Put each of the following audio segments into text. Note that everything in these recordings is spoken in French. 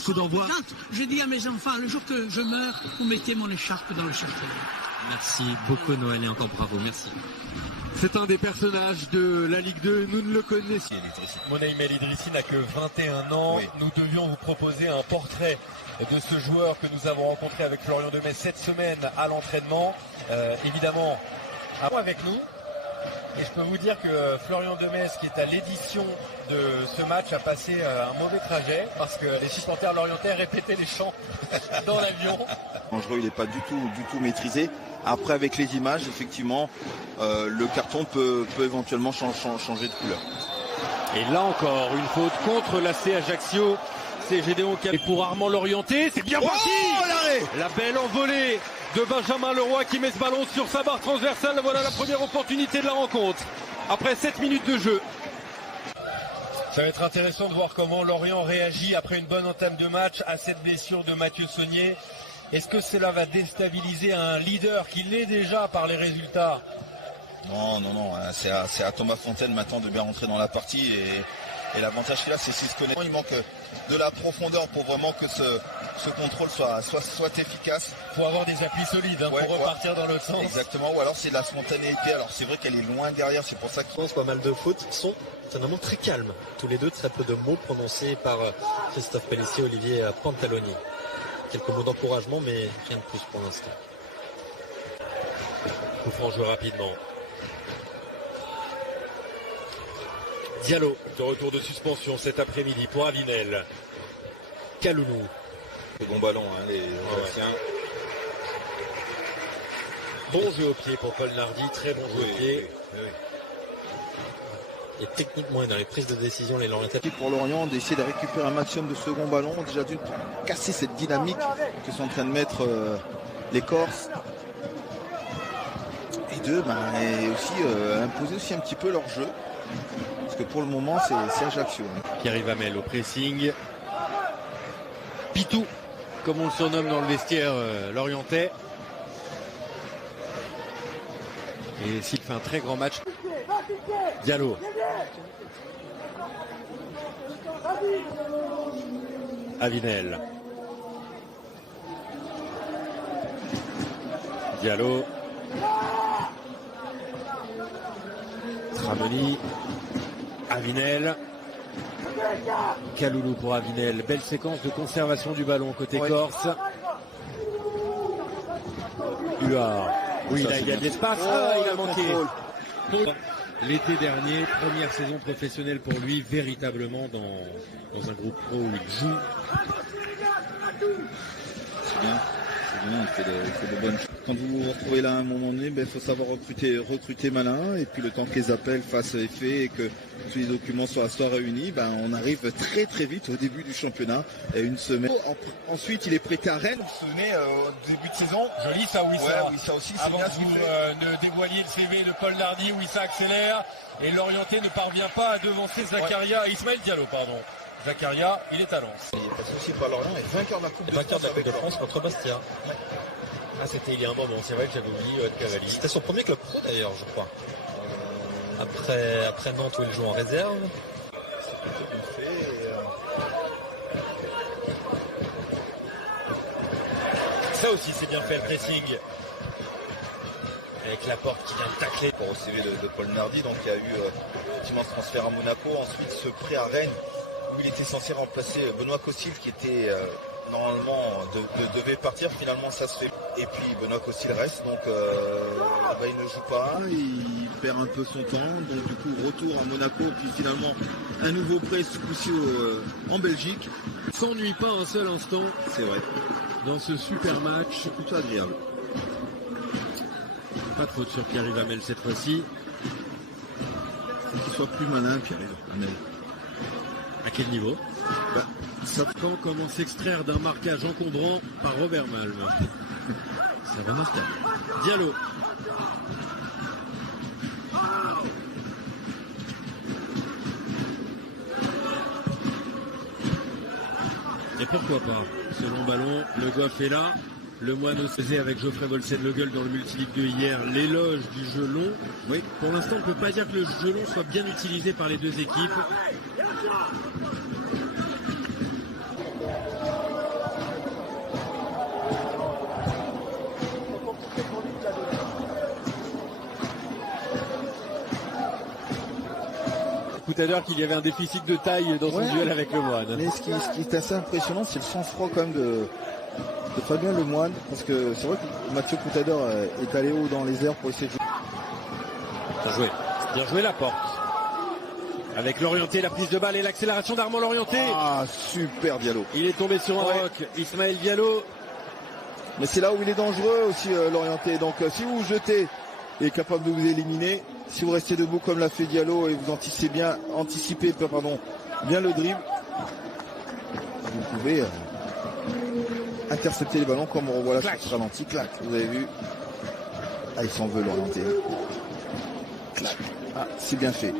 Coup d'envoi. Je dis à mes enfants, le jour que je meurs, vous mettez mon écharpe dans le chercheur. Merci beaucoup Noël et encore bravo, merci. C'est un des personnages de la Ligue 2, nous ne le connaissons. Monaïm El Idrissi n'a que 21 ans. Oui. Nous devions vous proposer un portrait de ce joueur que nous avons rencontré avec Florian Demestre cette semaine à l'entraînement. Évidemment, avec nous. Et je peux vous dire que Florian Demestre, qui est à l'édition de ce match, a passé un mauvais trajet parce que les supporters lorientais répétaient les chants dans l'avion. Dangereux, il n'est pas du tout maîtrisé. Après, avec les images, effectivement, le carton peut éventuellement changer de couleur. Et là encore, une faute contre l'AC Ajaccio. C'est Gédéon qui a... Et pour Armand Lorienté, c'est bien parti. La belle envolée de Benjamin Leroy qui met ce ballon sur sa barre transversale. Voilà la première opportunité de la rencontre. Après 7 minutes de jeu. Ça va être intéressant de voir comment Lorient réagit après une bonne entame de match à cette blessure de Mathieu Saunier. Est-ce que cela va déstabiliser un leader qui l'est déjà par les résultats? Non, c'est à Thomas Fontaine maintenant de bien rentrer dans la partie et l'avantage qu'il a, c'est qu'il se connaît. Il manque de la profondeur pour vraiment que ce contrôle soit efficace. Il faut avoir des appuis solides pour repartir dans l'autre sens. Exactement, ou alors c'est de la spontanéité. Alors c'est vrai qu'elle est loin derrière, c'est pour ça qu'il pense pas mal de fautes sont finalement très calmes. Tous les deux, très peu de mots prononcés par Christophe Pellissier et Olivier Pantaloni. Quelques mots d'encouragement, mais rien de plus pour l'instant. Coup franc joué rapidement. Diallo, de retour de suspension cet après-midi pour Avinel. Kaloulou. C'est bon ballon, les Ajaxiens. Bon jeu au pied pour Paul Nardi, très bon jeu au pied. Oui. Et techniquement, et dans les prises de décision, les Lorientais. Pour Lorient, d'essayer de récupérer un maximum de second ballon, déjà d'une pour casser cette dynamique que sont en train de mettre les Corses. Et deux, et aussi imposer aussi un petit peu leur jeu. Parce que pour le moment, c'est Ajaccio. Pierre Hamel au pressing. Pitou, comme on le surnomme dans le vestiaire lorientais. Et s'il fait un très grand match. Diallo. Avinel. Diallo. Tramoni. Avinel. Kaloulou pour Avinel. Belle séquence de conservation du ballon côté corse. Huard. Oui, là il y a de l'espace. Il a manqué. L'été dernier, première saison professionnelle pour lui, véritablement dans un groupe pro où il joue. C'est bien, il fait de bonnes choses. Quand vous vous retrouvez là à un moment donné, il faut savoir recruter malin, et puis le temps que les appels fassent effet et que tous les documents soient réunis, on arrive très très vite au début du championnat, et une semaine. Ensuite, il est prêté à Rennes. Vous vous souvenez, au début de saison, je lis ça, Wissa. Oui, ça aussi, avant que vous ne dévoiliez le CV de Paul Nardi, Wissa accélère, et l'Orienté ne parvient pas à devancer Ismaël Diallo, pardon. Zakaria, il est à Lens. Il passe aussi par Lorient et vainqueur de la Coupe de France contre Bastia. Ah, c'était il y a un moment, c'est vrai que j'avais oublié Cavalli. C'était son premier club pro d'ailleurs, je crois. Après Nantes où il joue en réserve. C'est plutôt bien fait. Ça aussi c'est bien fait le pressing. Avec la porte qui vient de tacler. Pour au CV de Paul Nardi, donc il y a eu effectivement ce transfert à Monaco, ensuite ce prêt à Rennes où il était censé remplacer Benoît Costil qui était normalement devait partir, finalement ça se fait. Et puis Benoît Costil reste, donc il ne joue pas, il perd un peu son temps, donc du coup retour à Monaco, puis finalement un nouveau prêt ce coup-ci en Belgique. S'ennuie pas un seul instant, c'est vrai, dans ce super match. C'est plutôt agréable. Pas de faute sur Pierre Hamel cette fois-ci. Faut qu'il soit plus malin, Pierre Hamel. À quel niveau? Quand comment s'extraire d'un marquage encombrant par Robert Malm. C'est remarquable. Diallo. Et pourquoi pas? Ce long ballon, Le Goff est là. Le Moineau faisait avec Geoffrey Volsen Le Gueule dans le Multiligue de hier l'éloge du jeu long. Oui. Pour l'instant, on ne peut pas dire que le jeu long soit bien utilisé par les deux équipes. Coutador qu'il y avait un déficit de taille dans son duel avec Lemoine. Mais ce qui est assez impressionnant, c'est le sang-froid quand même de Fabien Lemoine, parce que c'est vrai que Mathieu Coutador est allé haut dans les airs pour essayer de jouer. Bien joué Laporte. Avec l'orienté, la prise de balle et l'accélération d'Armand Lorienté. Ah, super Diallo. Il est tombé sur un roc, Ismaël Diallo. Mais c'est là où il est dangereux aussi, l'orienté. Donc si vous jetez et capable de vous éliminer, si vous restez debout comme l'a fait Diallo et vous anticipez bien le dribble, vous pouvez intercepter les ballons comme on revoit là sur ce ralenti. Clac, vous avez vu. Ah, il s'en veut l'orienté. Clac. Ah, c'est bien fait.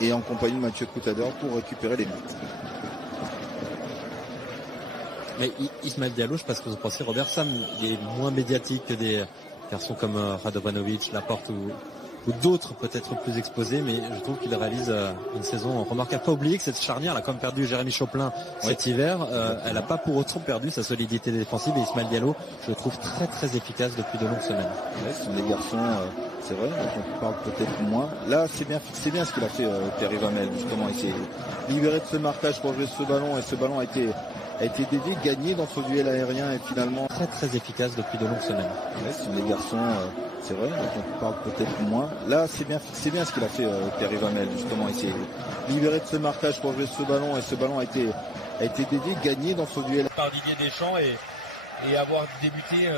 Et en compagnie de Mathieu Coutador pour récupérer les buts. Mais Ismaël Diallo, je pense que vous pensez, Robert Sam, il est moins médiatique que des garçons comme Radovanovic, Laporte ou d'autres peut-être plus exposés, mais je trouve qu'il réalise une saison remarquable. Pas oublier que cette charnière, elle a quand même perdu Jérémy Choplin cet hiver, elle n'a pas pour autant perdu sa solidité défensive, et Ismaël Diallo, je le trouve très très efficace depuis de longues semaines. Ouais, ce sont des garçons, c'est vrai, donc on parle peut-être moins. Là, c'est bien ce qu'il a fait Pierre Ivamel, justement, il s'est libéré de ce marquage pour jouer ce ballon, et ce ballon a été dévié, gagné dans ce duel aérien, et finalement très très efficace depuis de longues semaines. Ouais, ce sont des garçons, c'est vrai, donc on parle peut-être moins. Là, c'est bien ce qu'il a fait Pierre Ivamel, justement, il s'est libéré de ce marquage pour jouer ce ballon, et ce ballon a été dévié, gagné dans ce duel. Par Didier Deschamps et avoir débuté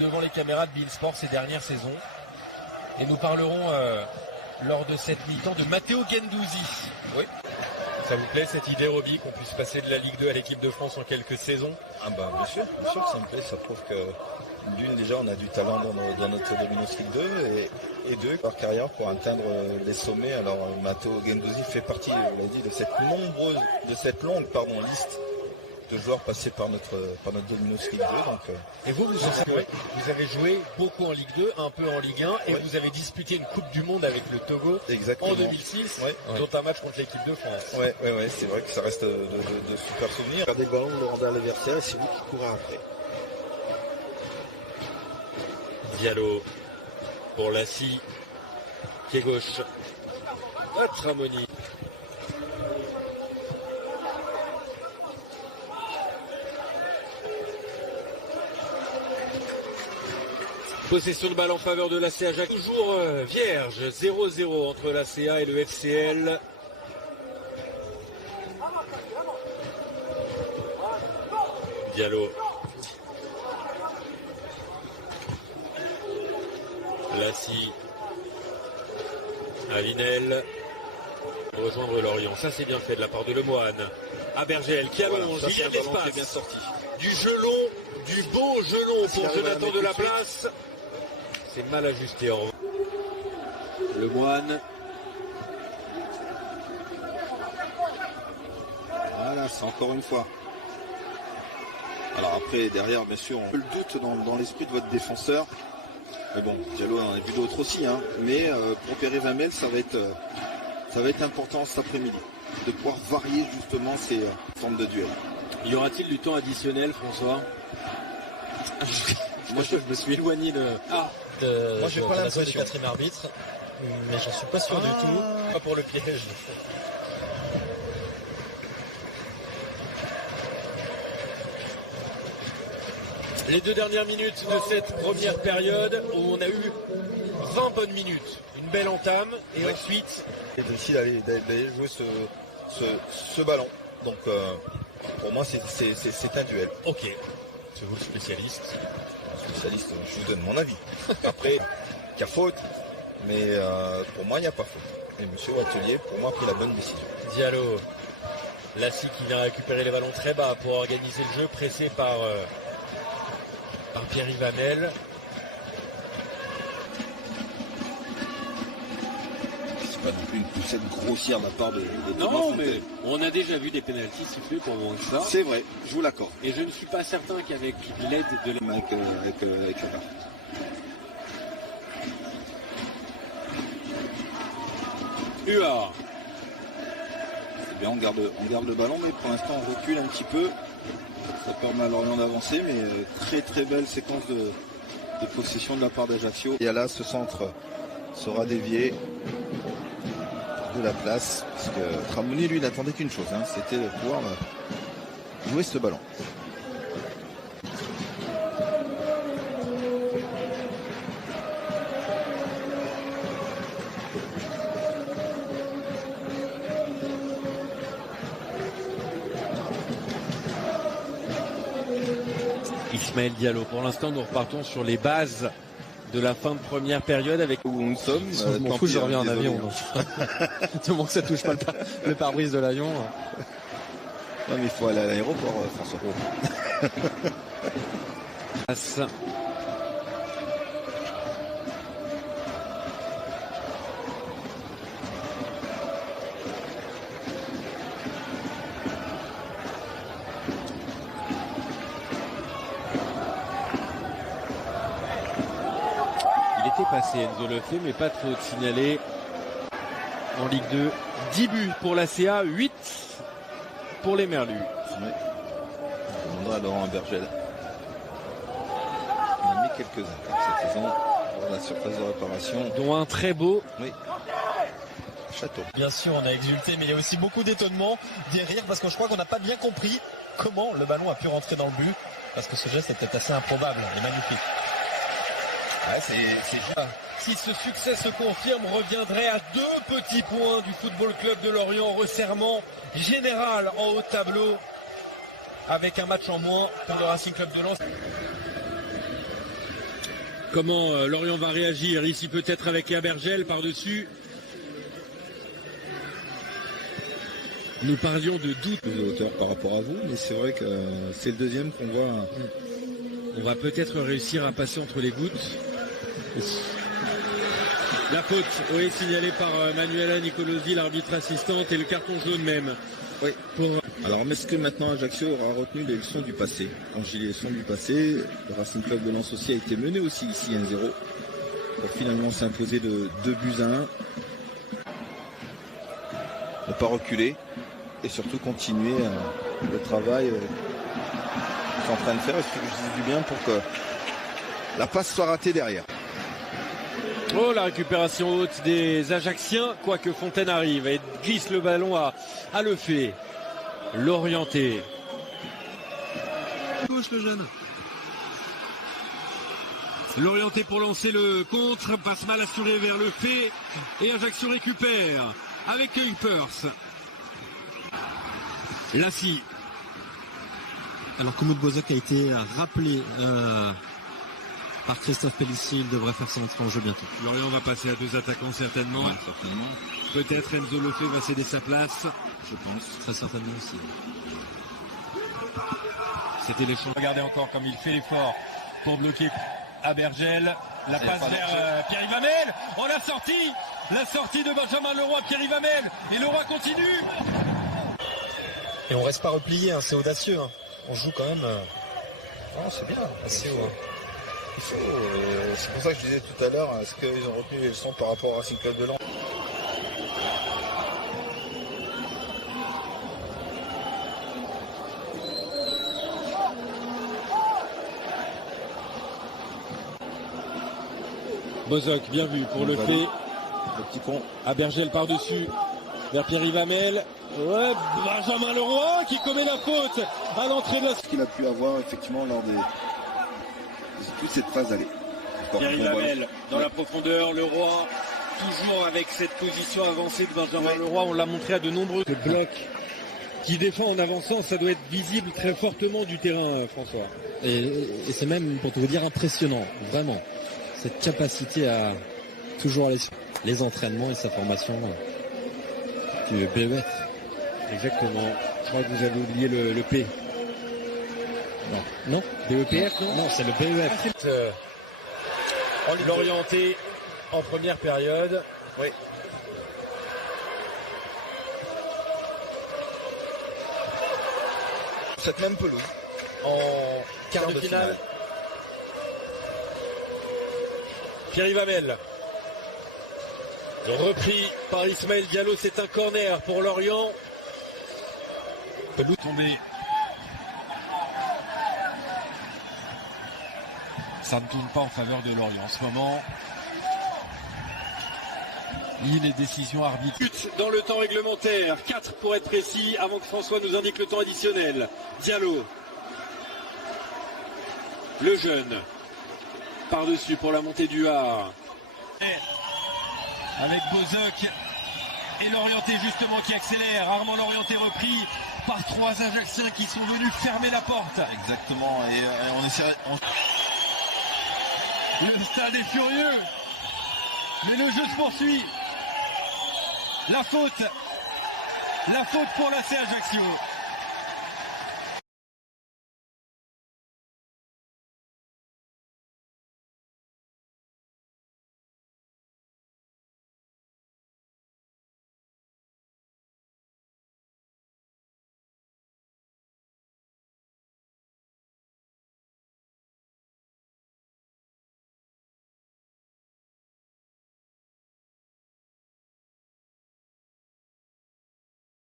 devant les caméras de beIN Sport ces dernières saisons. Et nous parlerons lors de cette mi-temps de Matteo Guendouzi. Oui. Ça vous plaît cette idée, Roby, qu'on puisse passer de la Ligue 2 à l'équipe de France en quelques saisons? Ah bah bien sûr que ça me plaît, ça prouve que d'une déjà on a du talent dans notre Dominos Ligue 2 et deux, par carrière pour atteindre les sommets. Alors Matteo Guendouzi fait partie, on l'a dit, de cette longue liste de joueurs passés par notre Dominos Ligue 2. Donc, Et vous avez joué beaucoup en Ligue 2, un peu en Ligue 1, et vous avez disputé une Coupe du Monde avec le Togo en 2006, dont un match contre l'équipe de France. Ouais, c'est vrai que ça reste de super souvenirs. Regardez le ballon, le rendre à l'adversaire, et c'est vous qui courez après. Diallo pour Lassi, pied gauche, Tramoni. Possession de balle en faveur de l'AC Ajaccio. Toujours vierge, 0-0 entre l'ACA et le FCL. Diallo. Lassi. Alinel. Rejoindre Lorient. Ça c'est bien fait de la part de Lemoine. Abergel qui allonge. Il y a de l'espace. Du gelon, du beau gelon pour Jonathan de la Place. C'est mal ajusté en Lemoine. Voilà, c'est encore une fois. Alors après, derrière, bien sûr, on peut le doute dans l'esprit de votre défenseur. Mais bon, Diallo en a vu d'autres aussi, hein. Mais pour Pierre Ivamel, ça va être important cet après-midi de pouvoir varier justement ces formes de duel. Y aura-t-il du temps additionnel, François? Moi, je me suis éloigné de... Moi, j'ai pas l'impression du quatrième arbitre, mais j'en suis pas sûr du tout. Pas pour le piège. Les 2 dernières minutes de cette première période où on a eu 20 bonnes minutes. Une belle entame et ensuite... J'ai réussi d'aller jouer ce ballon. Donc pour moi c'est un duel. Ok. C'est vous le spécialiste. Spécialiste, je vous donne mon avis. Après, il y a faute, mais pour moi il n'y a pas faute. Et monsieur Atelier, pour moi, a pris la bonne décision. Diallo. Lassi qui vient récupérer les ballons très bas pour organiser le jeu, pressé par Pierre Ivamel. C'est pas non plus une poussette grossière de la part de Non, mais on a déjà vu des pénaltys sifflés pour ça. C'est vrai, je vous l'accorde. Et je ne suis pas certain qu'avec l'aide de avec le VAR. Huard. Eh bien, on garde le ballon, mais pour l'instant on recule un petit peu. Ça permet à Lorient d'avancer, mais très très belle séquence de possession de la part d'Ajaccio. Et là, ce centre sera dévié. de la place. Parce que Tramouni, lui, n'attendait qu'une chose, hein, c'était de pouvoir jouer ce ballon. Ismaël Diallo. Pour l'instant, nous repartons sur les bases de la fin de première période avec Où nous sommes. Je m'en fous, je reviens en avion. Du moment que ça touche pas le pare-brise de l'avion. Non mais il faut aller à l'aéroport, François. Passé Enzo le fait, mais pas trop de signalé en Ligue 2. 10 buts pour la CA, 8 pour les Merlus. Ouais. On demandera à Laurent Bergel. Il en a mis quelques-uns cette saison pour la surface de réparation. Dont un très beau. Oui. Château. Bien sûr, on a exulté, mais il y a aussi beaucoup d'étonnement, des rires, parce que je crois qu'on n'a pas bien compris comment le ballon a pu rentrer dans le but, parce que ce geste était assez improbable et magnifique. Ouais, si ce succès se confirme, on reviendrait à 2 petits points du Football Club de Lorient, resserrement général en haut de tableau, avec un match en moins pour le Racing Club de Lens. Comment Lorient va réagir ici, peut-être avec Abergel par-dessus. Nous parlions de doute de hauteur par rapport à vous, mais c'est vrai que c'est le deuxième qu'on voit. On va peut-être réussir à passer entre les gouttes. La faute, oui, signalée par Manuela Nicolosi, l'arbitre assistante, et le carton jaune même. Oui. Alors, est-ce que maintenant Ajaccio aura retenu les leçons du passé? Quand j'ai les leçons du passé, le Racing Club de Lens aussi a été mené aussi ici 1-0 pour finalement s'imposer de 2-1. Ne pas reculer et surtout continuer le travail qu'ils sont en train de faire. Est-ce que je dis du bien pour que la passe soit ratée derrière? Oh, la récupération haute des Ajacciens, quoique Fontaine arrive et glisse le ballon à Lefebvre. L'orienté. Gauche le jeune. L'orienté pour lancer le contre, passe mal assuré vers Lefebvre et Ajaccio récupère avec Kuipers. Lassie. Alors Komoud Bozok a été rappelé par Christophe Pellissier, il devrait faire son entrée en jeu bientôt. Lorient va passer à 2 attaquants certainement. Ouais, certainement. Peut-être Enzo Lefebvre va céder sa place. Je pense, très certainement aussi. C'était l'échange. Regardez encore comme il fait l'effort pour bloquer Abergel. La passe vers Pierre-Yves Hamel. Oh, la sortie de Benjamin Leroy, Pierre-Yves Hamel. Et Leroy continue. Et on reste pas replié, hein, c'est audacieux. Hein. On joue quand même. C'est bien. Assez haut. Il faut. C'est pour ça que je disais tout à l'heure, est-ce qu'ils ont retenu les leçons par rapport au Racing Club de Lens? Bozok, bien vu pour le fait. Le petit pont. Abergel par-dessus vers Pierre-Yves Hamel. Ouais, Benjamin Leroy qui commet la faute à l'entrée de la... Ce qu'il a pu avoir effectivement lors de toute cette phase d'aller. Pierre-Yves Hamel dans la profondeur, Leroy toujours avec cette position avancée de Benjamin Leroy. On l'a montré à de nombreux blocs qui défend en avançant. Ça doit être visible très fortement du terrain, François. Et c'est même, pour tout vous dire, impressionnant, vraiment. Cette capacité à toujours aller sur les entraînements et sa formation du BEF. Exactement. Je crois que vous avez oublié le P. Non, BEPF, non? Non, c'est le BEF. L'orienté en première période. Oui. Cette même pelouse. En quart de finale. Pierre-Yves Hamel. Repris par Ismaël Diallo, c'est un corner pour Lorient. Tombé. Ça ne tourne pas en faveur de Lorient en ce moment. Les décisions arbitrales. Dans le temps réglementaire, 4 pour être précis, avant que François nous indique le temps additionnel. Diallo. Le jeune. Par-dessus pour la montée du A. Avec Bozoc et Lorienté justement qui accélère. Armand Lorienté repris par 3 Ajacciens qui sont venus fermer la porte. Exactement, et on essaie... Le stade est furieux, mais le jeu se poursuit. La faute pour l'AC Ajaccio.